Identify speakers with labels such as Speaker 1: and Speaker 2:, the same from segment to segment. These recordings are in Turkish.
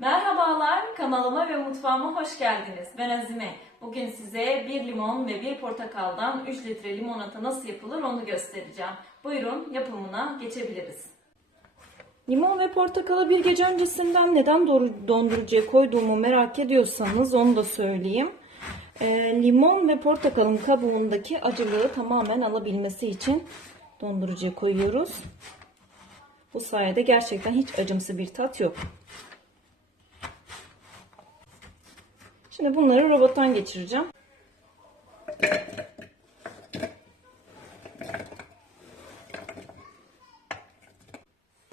Speaker 1: Merhabalar, kanalıma ve mutfağıma hoş geldiniz. Ben Azime. Bugün size bir limon ve bir portakaldan 3 litre limonata nasıl yapılır onu göstereceğim. Buyurun yapımına geçebiliriz. Limon ve portakalı bir gece öncesinden neden dondurucuya koyduğumu merak ediyorsanız onu da söyleyeyim. Ee, limon ve portakalın kabuğundaki acılığı tamamen alabilmesi için dondurucuya koyuyoruz. Bu sayede gerçekten hiç acımsı bir tat yok. Şimdi bunları robottan geçireceğim.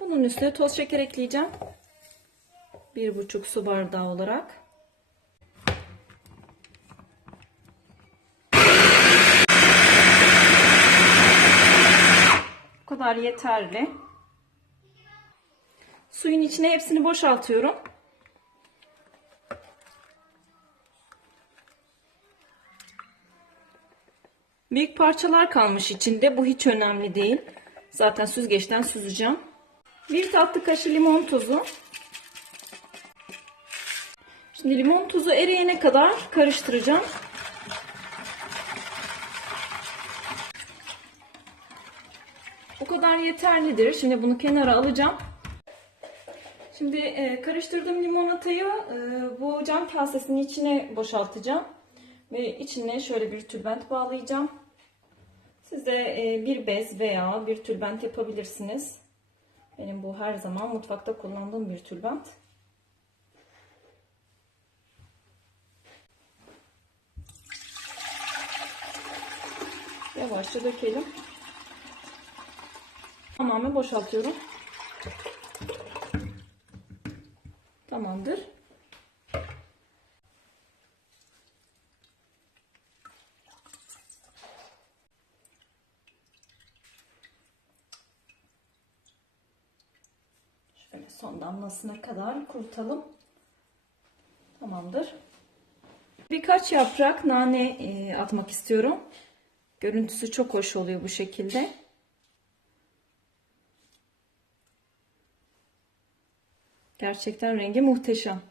Speaker 1: Bunun üstüne toz şeker ekleyeceğim. Bir buçuk su bardağı olarak. Bu kadar yeterli. Suyun içine hepsini boşaltıyorum. Büyük parçalar kalmış içinde. Bu hiç önemli değil. Zaten süzgeçten süzeceğim. Bir tatlı kaşığı limon tuzu. Şimdi limon tuzu eriyene kadar karıştıracağım. Bu kadar yeterlidir. Şimdi bunu kenara alacağım. Şimdi e, karıştırdığım limonatayı e, bu cam kasesinin içine boşaltacağım. Ve içine şöyle bir tülbent bağlayacağım. Siz de e, bir bez veya bir tülbent yapabilirsiniz. Benim bu her zaman mutfakta kullandığım bir tülbent. Yavaşça dökelim. Tamamen boşaltıyorum. Tamamdır. Şöyle son damlasına kadar kurutalım. Tamamdır. Birkaç yaprak nane e, atmak istiyorum. Görüntüsü çok hoş oluyor bu şekilde. Gerçekten rengi muhteşem.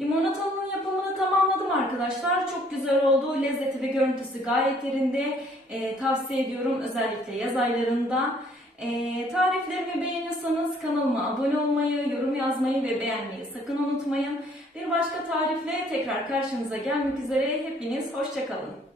Speaker 1: Limonatanın yapımını tamamladım arkadaşlar. Çok güzel oldu. Lezzeti ve görüntüsü gayet yerinde. Ee, tavsiye ediyorum özellikle yaz aylarında. Ee, tariflerimi beğeniyorsanız kanalıma abone olmayı, yorum yazmayı ve beğenmeyi sakın unutmayın. Bir başka tarifle tekrar karşınıza gelmek üzere. Hepiniz hoşçakalın.